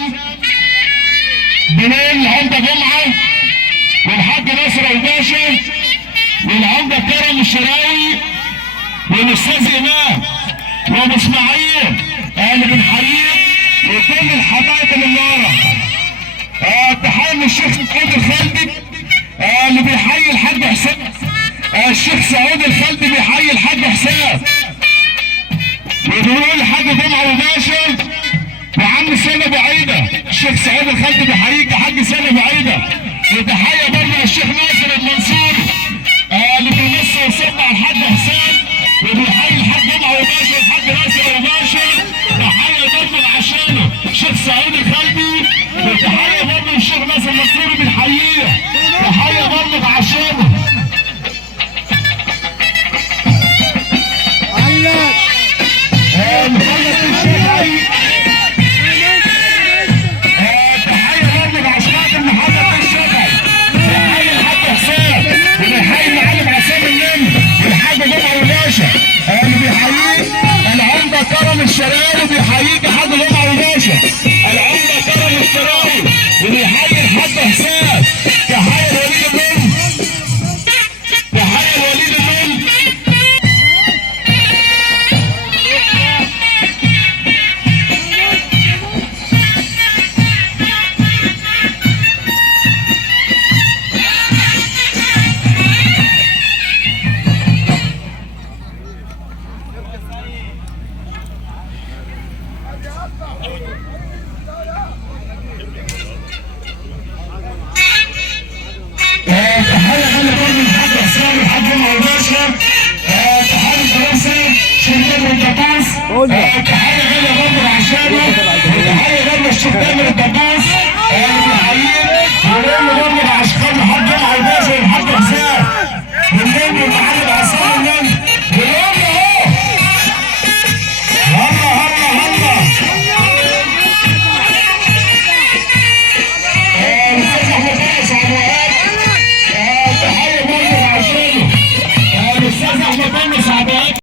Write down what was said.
حسام بلال العمده جمعه والحاج ناصر الباشا والعمده كرم الشراوي والاستاذ امام وابو اسماعيل اللي بنحييك وكل الحبايب اللي ورا. تحيه من الشيخ سعود الخالدي اللي بيحيي الحاج حسام. الشيخ سعود الخالدي بيحيي الحاج حسام وبيقول الحاج جمعه وباشا وعم سنه بعيده. الشيخ سعود الخالدي بيحييك يا حاج سنه بعيده. وتحيه برضه للشيخ ناصر المنصوري اللي بيمثل ويسمع الحاج حسام وبيحيي الحاج جمعه وباشا والحاج ناصر وباشا. تحيه برضه عشانه الشيخ سعود الخالدي وتحيه برضه للشيخ ناصر المنصوري بنحييه. تحيه برضه عشانه. اللي بيحييك العمده كرم الشراوي بيحييك يا حاج جمعه وباشا. العمده كرم الشراوي وبيحيي الحاج حسام. تحيه لوليد الملك. تحيه لوليد الملك. تحيه غاليه برضه للحاج حسام والحاج جمعه وباشا. تحيه فرنسا شركات الجابوس. تحيه غاليه برضه لعشانه. وتحيه غاليه للشيخ تامر